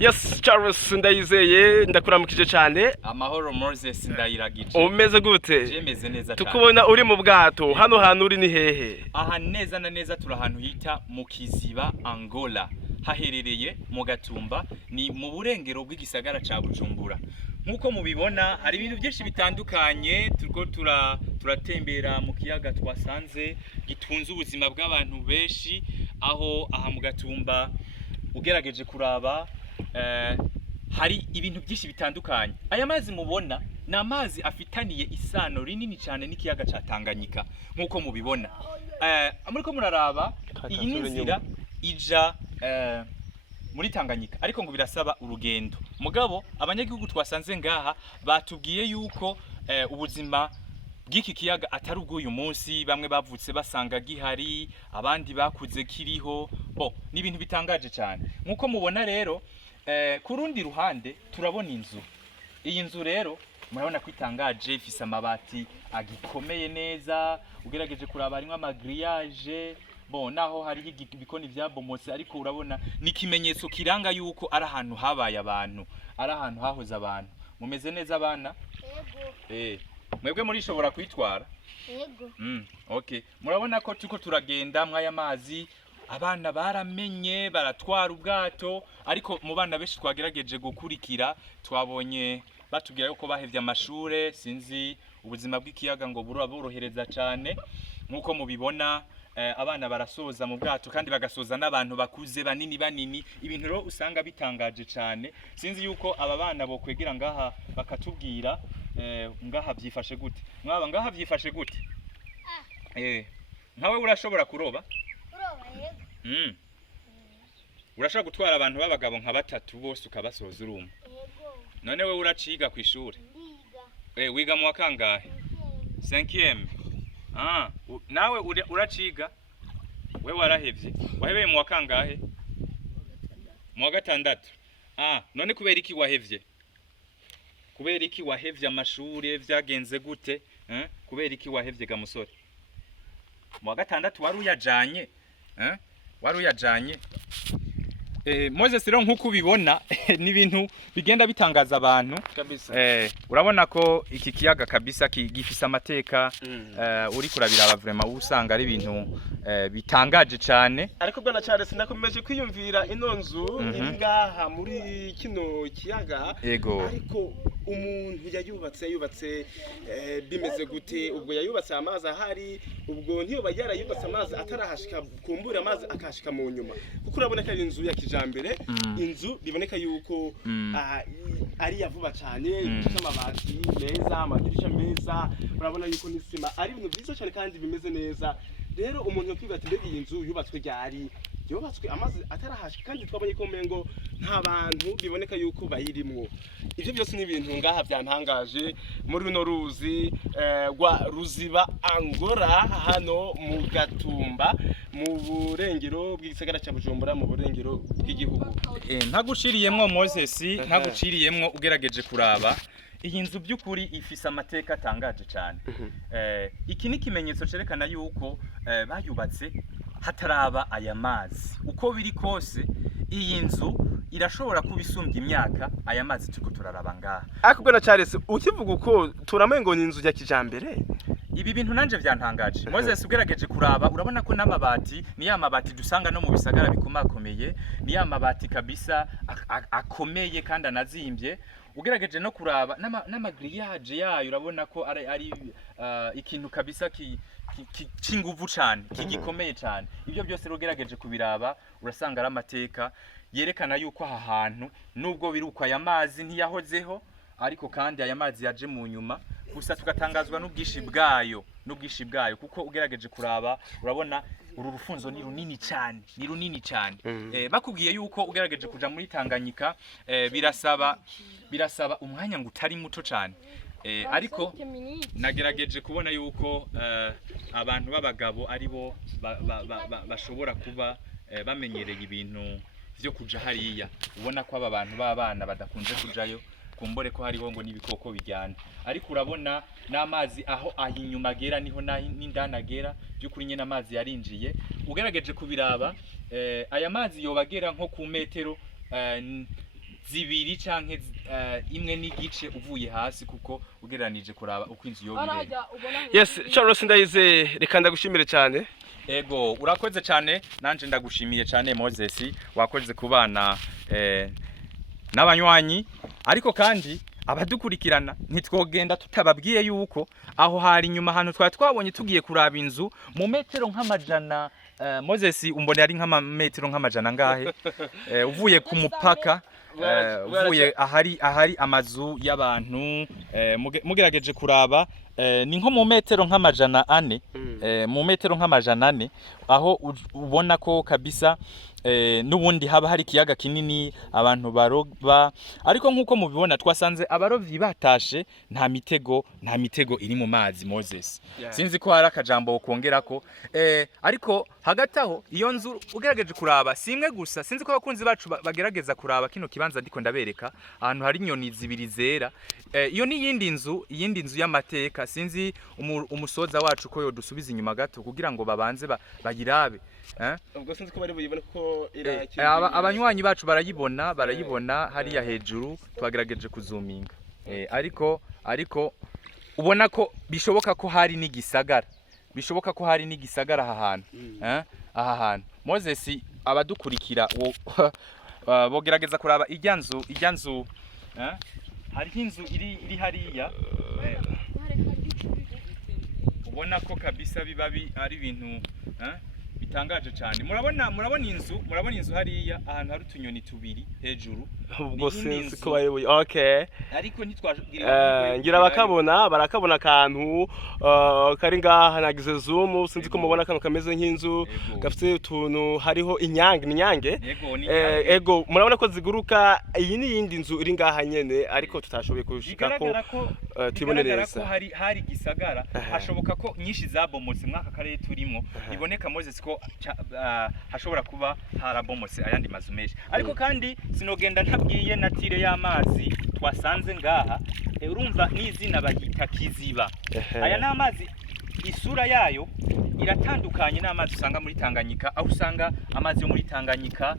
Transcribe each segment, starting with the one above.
Yes, Charles ndayizeye ndakuramukije cyane. Amahoro Moses ndayiragije. Umeze gute? Jemeze neza cyane. Tukubona uri mu bwato. Hano hantu uri ni hehe? Aha neza na neza turahantu hita mu Ikiziba Angola. Haherereye mugatumba ni mu burengero bw'igisagara ca Bujumbura. Nkuko mubibona hari ibintu byinshi bitandukanye turiko turatembera mu kiyaga twasanze gitunze ubuzima bw'abantu benshi aho aha mugatumba ugerageje kuraba hari ibintu byinshi bitandukanye. Aya mazi mubona ni amazi afitaniye isano rinini cyane n'ikiyaga ca Tanganyika nkuko mubibona. Muriko muraraba iyi ni inzira ija muri Tanganyika ariko ngo birasaba urugendo. Mugabo abanyagihugu twasanze ngaha batubwiye yuko ubuzima bw'iki kiyaga atari ubw'uyu munsi, bamwe bavutse basanga gihari, abandi bakuze kiriho. Ni ibintu bitangaje cyane. Nkuko mubona rero ku rundi ruhande turabona inzu. Iyi nzu rero murabona ko itangaje, ifise amabati agikomeye neza, ugerageje kuraba harimo amagriage, naho hari ibikoni byabomotse ariko urabona ni kimenyetso kiranga yuko ari ahantu habaye abantu, ari ahantu hahoze abantu. Mumeze neza abana? Yego. Mwebwe murishobora kwitwara? Yego. Okay. Murabona ko tuko turagenda mwaya mazi, abana baramenye baratwara ubwato, ariko mu bana benshi twagerageje gukurikira twabonye batubwira yuko bahevye amashure, sinzi ubuzima bw'ikiyaga ngo buraborohereza cyane. Nkuko mubibona abana barasoza mu bwato kandi bagasoza n'abantu bakuze banini, ibintu rero usanga bitangaje cyane. Sinzi yuko aba bana bo kwegera ngaha bakatubwira ngaha byifashe gute. Mwaba ngaha byifashe gute? Nkawe urashobora kuroba? Yego. Urashaka gutwara abantu b'abagabo nka batatu bose ukabasoza urumwe? Yego. None we uraciga ku ishuri? Ndiga. Wiga mu wakangahe? 5e. Nawe uraciga? We warahevye? Wahebeye mu wakangahe? Mu wa gatandatu. None kubera iki wahevye? Kubera iki wahevye amashuri vyagenze gute? Kubera iki wahevye ga musore? Mu wa gatandatu wari uyajanye? Wari uyajanye? Moses rero nkuko ubibona ni ibintu bigenda bitangaza abantu kabisa. Urabona ko iki kiyaga kabisa gifise amateka, uri kurabira vraiment usanga ari ibintu bitangaje cyane. Ariko bwana Charles nakomeje kwiyumvira ino nzu iri ngaha muri kino kiyaga. Yego. Ariko umuntu yubatse bimeze gute? Ubwo yayubatse amazi ahari, ubwo ntiyo bajyara yubatse amazi atarahashika kumbura amazi akashika mu nyuma, kuko urabona ko ari inzu ya kijambere. Inzu biboneka yuko ari yavuba cyane, amabati meza, amadirisha meza, urabona yuko n'isima ari ibintu byiza cyane kandi bimeze neza. Rero umuntu yakwibaza ati mbega iyi nzu yubatswe ryari? Yubatswe amazi atarahashika kandi twabonye ko mengo nta bantu biboneka yuko bayirimwo. Ivyo byose ni ibintu ngaha byantangaje muri runo ruzi rwa Ruziba Angola hano mu Gatumba mu burengero bw'igisagara cya Bujumbura mu burengero bw'igihugu. Ntaguciriyemwo Moses, ntaguciriyemwo ugerageje kuraba. Iyi nzu by'ukuri ifise amateka atangaje cyane. Iki ni kimenyetso cerekana yuko bayubatse hataraba aya mazi. Uko biri kose iyi nzu irashobora kubisumbya imyaka aya mazi turiko turaraba ngaha. Ariko bwana Charles ukivuga uko turamengo ni inzu ya kijambere. Ibi bintu nanje vyantangaje. Moses ugerageje kuraba urabona ko n'amabati ni ya mabati dusanga no mu bisagara bikomakomeye, ni ya mabati kabisa akomeye kandi anazimbye. Ugerageje no kuraba n'amagriage yayo urabona ko ari ikintu kabisa kinguvu cyane, kigikomeye cyane. Ibyo byose rugerageje kubiraba urasanga ari amateka yerekana yuko aha hantu nubwo birukwa aya mazi ntiyahozeho, ariko kandi aya mazi yaje mu nyuma. Gusa tugatangazwa n'ubwishi bwayo kuko ugerageje kuraba urabona uru rufunzo ni runini cyane, bakubwiye yuko ugerageje kuja muri Tanganyika birasaba umwanya ngo utari muto cyane. Ariko nagerageje kubona yuko abantu b'abagabo aribo bashobora kuba bamenyereye ibintu vyo kuja hariya. Ubona ko aba bantu b'abana badakunze kujayo, kumbore ko hariho ngo nibikoko bijyana. Ariko urabona n'amazi aho ahinyuma agera niho n'indanagera by'ukuri nyene amazi yarinjiye. Ugerageje kubiraba aya mazi yobagera nko ku metero zibiri canke imwe n'igice uvuye hasi kuko ugereranije kuraba uko inzu yo bireye. Yes, Charles Ndayize reka ndagushimire cyane. Ego urakoze cyane nanje ndagushimiye cyane Moses wakoze kubana n'abanywanyi ariko kandi abadukurikirana ntitwogenda tutababwiye yuko aho hari nyuma hano twabonye tugiye kuraba inzu mu metero nk'amajana Moses umbone ari nk'amametero nk'amajana ngahe uvuye ku mupaka uvuye ahari amazu y'abantu mugerageje kuraba ni nko mu metero nk'amajana 4 mu metero nk'amajana 4 aho ubona ko kabisa nubundi haba hari kiyaga kinini abantu baroba ariko nkuko mubibona twasanze abarovyi batashe nta mitego iri mu mazi Moses sinzi ko hari akajambo kongerako ariko hagati aho iyo nzu ugerageje kuraba simwe gusa sinzi ko abakunzi bacu bagerageza kuraba kino kibanza ndiko ndabereka ahantu hari inyoni zibiri zera iyo ni yindi nzu y'amateka sinzi umusoza wacu ko yo dusubiza inyuma gato kugira ngo babanze bayirabe ubwo sinzi ko bari buyibone ko abanywanyi bacu barayibona hariya hejuru twagerageje kuzuminga ariko ubona ko bishoboka ko hari n'igisagara aha hantu Moses abadukurikira bogerageza kuraba ijya nzu hari inzu iri hariya ubona ko kabisa biba ari ibintu bitangaje cyane murabona inzu hariya ahantu hari utunyoni tubiri hejuru ubwo sinzi ko bayoboye okay ariko ntitwagira ngira barakabona akantu kari ngaha nagize zoom sinzi ko mubona kano kameze nk'inzu gafite utuntu hariho inyange ego murabona ko ziguruka iyi ni yindi nzu iri ngaha nyene ariko tutashoboye kushika ko tubone neza hari gisagara hashoboka ko nyinshi zabomotse mwaka karere turimo iboneka Moses ko hashobora kuba harabomotse ayandi mazu menshi ariko kandi sinogenda ntabwiye natire y'amazi twasanze ngaha urumva n'izina bagita Kiziba aya n'amazi isura yayo iratandukanye n'amazi usanga muri Tanganyika aho usanga amazi yo muri Tanganyika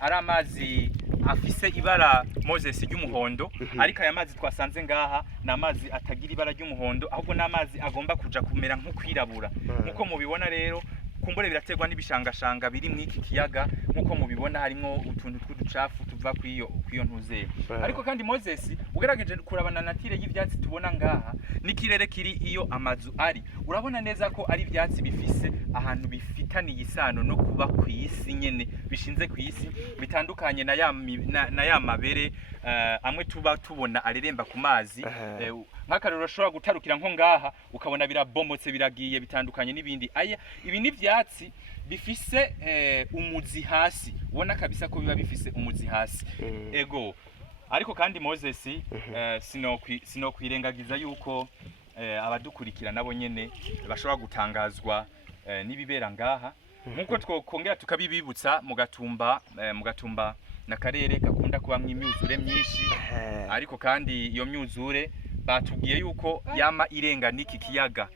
ari amazi afise ibara Moses ry'umuhondo ariko aya mazi twasanze ngaha n'amazi atagira ibara ry'umuhondo ahubwo n'amazi agomba kuja kumera nk'ukwirabura nkuko mubibona rero kumbure biraterwa n'ibishangashanga biri mu iki kiyaga nkuko mubibona harimo utuntu tw'uducafu tuva kwiyo ntuzeye ariko kandi Moses ugerageje kurabana natire y'ivyatsi tubona ngaha n'ikirere kiri iyo amazu ari urabona neza ko ari ivyatsi bifise ahantu bifitaniye isano no kuba ku isi nyene bishinze ku isi bitandukanye na ya mabere amwe tuba tubona areremba ku mazi nk'akarero ushobora gutarukira nko ngaha ukabona birabomotse biragiye bitandukanye n'ibindi ibi ni ivyatsi bifise umuzi hasi ubona kabisa ko biba bifise umuzi hasi ego ariko kandi Moses sinokwirengagiza yuko abadukurikira nabo nyene bashobora gutangazwa n'ibibera ngaha nkuko twokongera tukabibibutsa mugatumba na karere gakunda kubamwe imyuzure myinshi ariko kandi iyo myuzure batubwiye yuko yama irenga niki kiyaga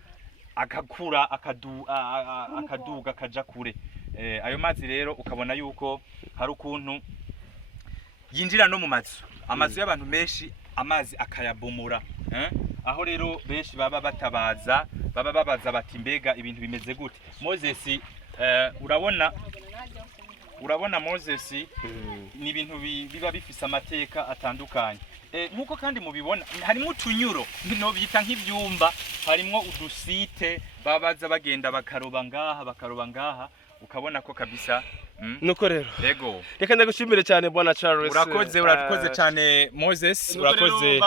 akakura akaduga kaja kure ayo mazi rero ukabona yuko hari ukuntu yinjira no mu amazu y'abantu menshi amazi akayabomora aho rero benshi baba babaza bati mbega ibintu bimeze gute Moses urabona Moses ni ibintu biba bifise amateka atandukanye nkuko kandi mubibona harimo utunyuro no byita nk'ibyumba harimo udusite babaza bagenda bakaroba ngaha ukabona ko kabisa nuko rero yego reka ndagushimire cyane bwana Charles urakoze cyane Moses urakoze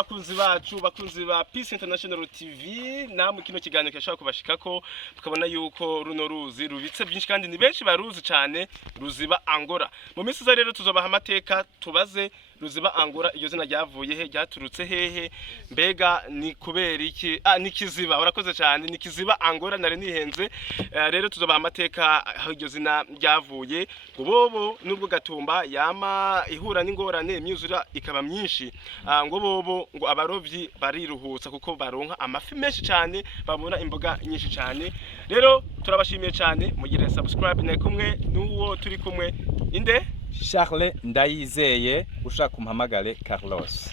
bakunzi ba Peace International TV namwe kino kiganiro cyashaka kubashikako tukabona yuko runo ruzi rubitse byinshi kandi ni benshi baruzi cyane ruziba Angola mu minsi za rero tuzobaha amateka tubaze ruziba Angola iyo zina ryavuye he ryaturutse hehe mbega ni kubera iki ni Kiziba urakoze cyane ni Kiziba Angola nari nihenze rero tuzobaha amateka aho iyo zina ryavuye bobo nubwo gatumba yama ihura n'ingorane imyuzura ikaba myinshi ngo bobo ngo abarovyi bariruhutsa kuko baronka amafi menshi cyane babona imboga nyinshi cyane rero turabashimiye cyane mugire subscribe na kumwe n'uwo turi kumwe inde Charles Ndayizeye, ushaka umpamagare Carlos.